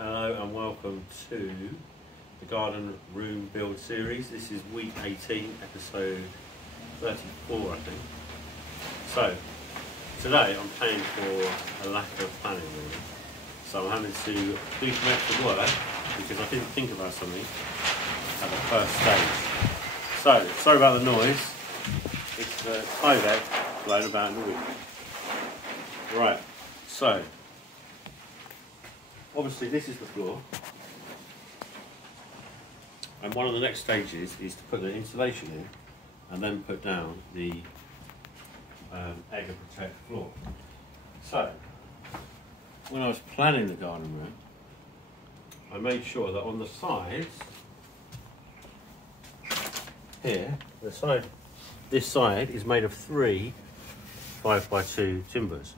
Hello and welcome to the Garden Room Build Series. This is week 18, episode 34 I think. So today I'm paying for a lack of planning really. So I'm having to do some extra work because I didn't think about something at the first stage. So, sorry about the noise. It's the Tyvek blown about in the wind. Right, so obviously this is the floor, and one of the next stages is to put the insulation in and then put down the EgaProtect floor. So when I was planning the garden room, I made sure that on the sides here, this side is made of 3 5x2 timbers,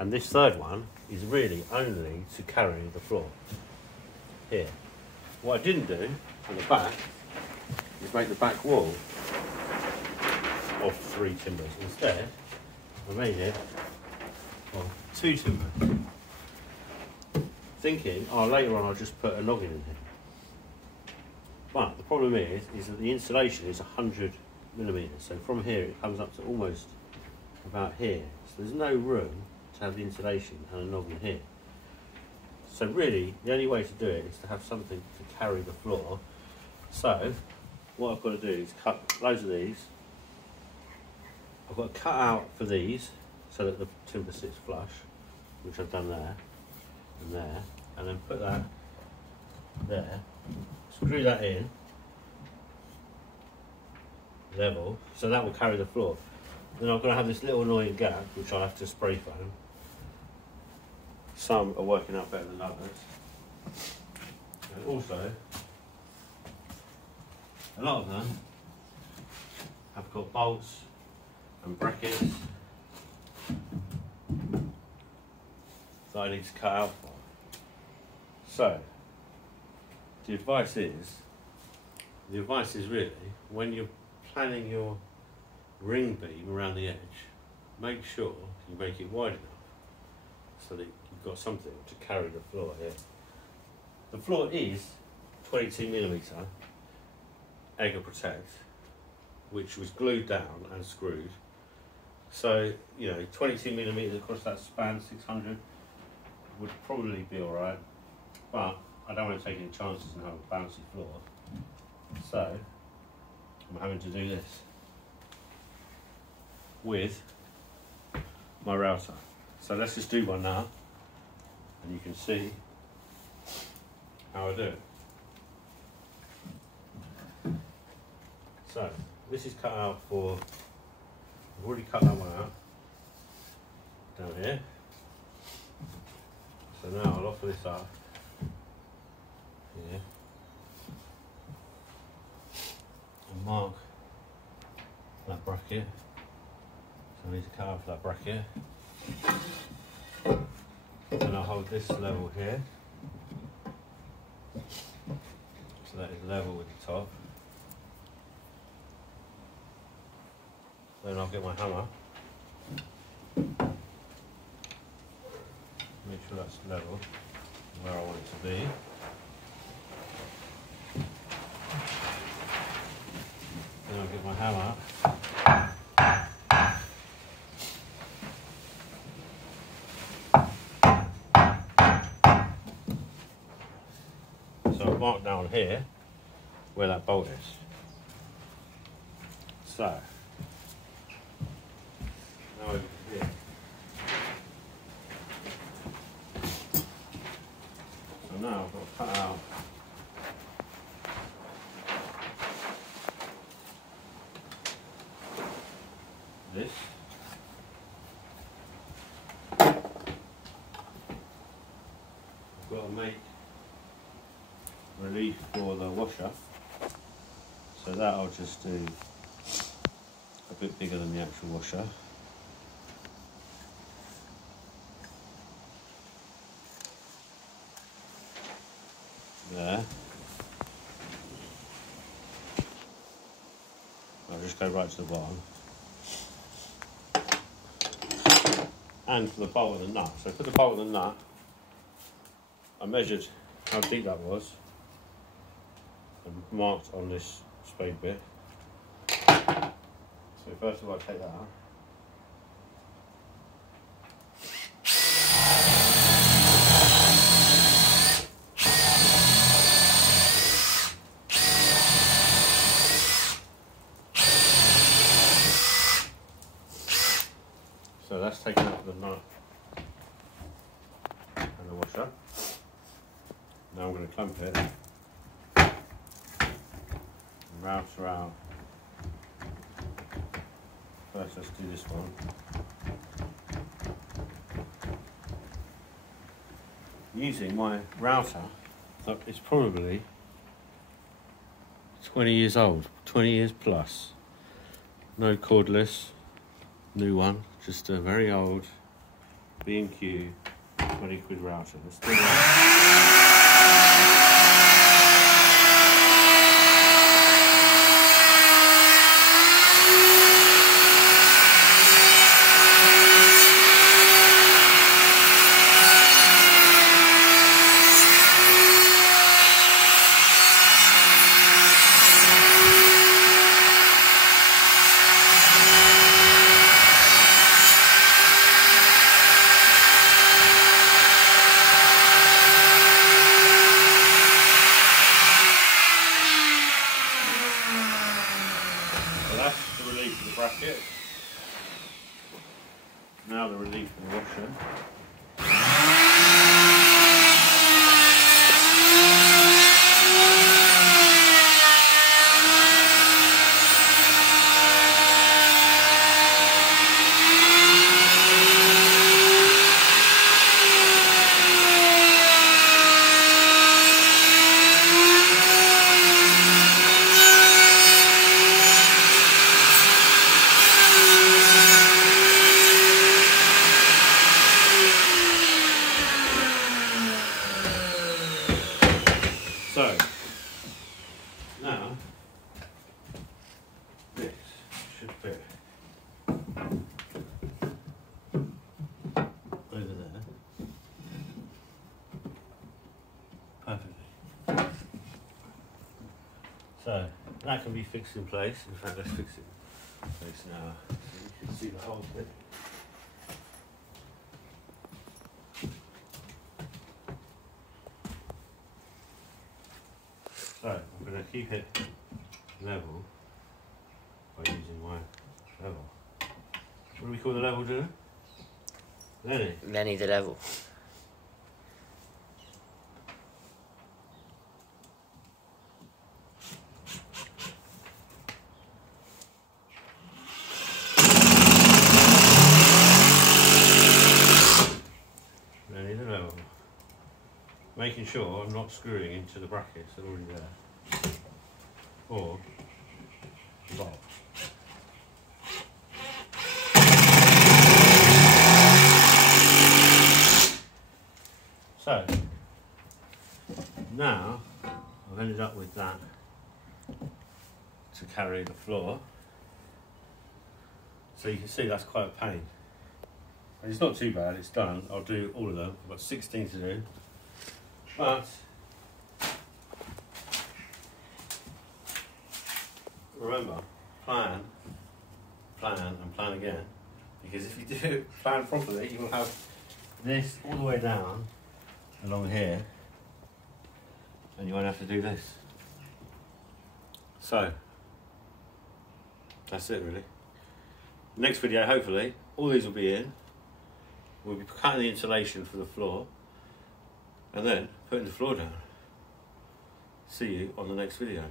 and this third one is really only to carry the floor here. What I didn't do on the back is make the back wall of 3 timbers. Instead, I made it of 2 timbers, thinking, oh, later on I'll just put a noggin in here. But the problem is that the insulation is 100mm, so from here it comes up to almost about here. So there's no room to have the insulation and a noggin here. So really, the only way to do it is to have something to carry the floor. So what I've got to do is cut loads of these. I've got to cut out for these so that the timber sits flush, which I've done there and there, and then put that there. Screw that in level, so that will carry the floor. Then I'm going to have this little annoying gap which I have to spray foam. Some are working out better than others, and also a lot of them have got bolts and brackets that I need to cut out for. So the advice is really, when you're planning your ring beam around the edge, make sure you make it wide enough so that you've got something to carry the floor here. The floor is 22mm EgaProtect, which was glued down and screwed. So, you know, 22mm across that span, 600, would probably be alright, but I don't want to take any chances and have a bouncy floor. So I'm having to do this with my router. So let's just do one now, and you can see how I do it. So this is cut out for, I've already cut that one out down here. So now I'll offer this up here and mark that bracket. So I need to cut out for that bracket. Then I'll hold this level here, so that is level with the top. Then I'll get my hammer, make sure that's level where I want it to be. Then I'll get my hammer mark down here where that bolt is. So now over here. So now I've got to cut out this. I've got to make relief for the washer, so that I'll just do a bit bigger than the actual washer. There. I'll just go right to the bottom. And for the bolt of the nut. So for the bolt of the nut, I measured how deep that was and marked on this spade bit. So first of all I take that out. So that's taken out the nut and the washer. Now I'm going to clamp it and router out. First let's do this one. Using my router, it's probably 20 years old, 20 years plus. No cordless, new one, just a very old B&Q 20 quid router. Let's do that. Bracket. Now the relief in the washer. So, now, this should fit over there perfectly. So, that can be fixed in place. In fact, let's fix it in place now so you can see the whole bit. So I'm going to keep it level by using my level. What do we call the level, Dylan? Lenny? Lenny the level. Lenny the level. Making sure I'm not screwing into the brackets that are already there. Or the bolt. So, now I've ended up with that to carry the floor. So you can see that's quite a pain. And it's not too bad, it's done. I'll do all of them. I've got 16 to do. But remember, plan, and plan again. Because if you do plan properly, you will have this all the way down along here, and you won't have to do this. So that's it really. Next video, hopefully, all these will be in. We'll be cutting the insulation for the floor and then putting the floor down. See you on the next video.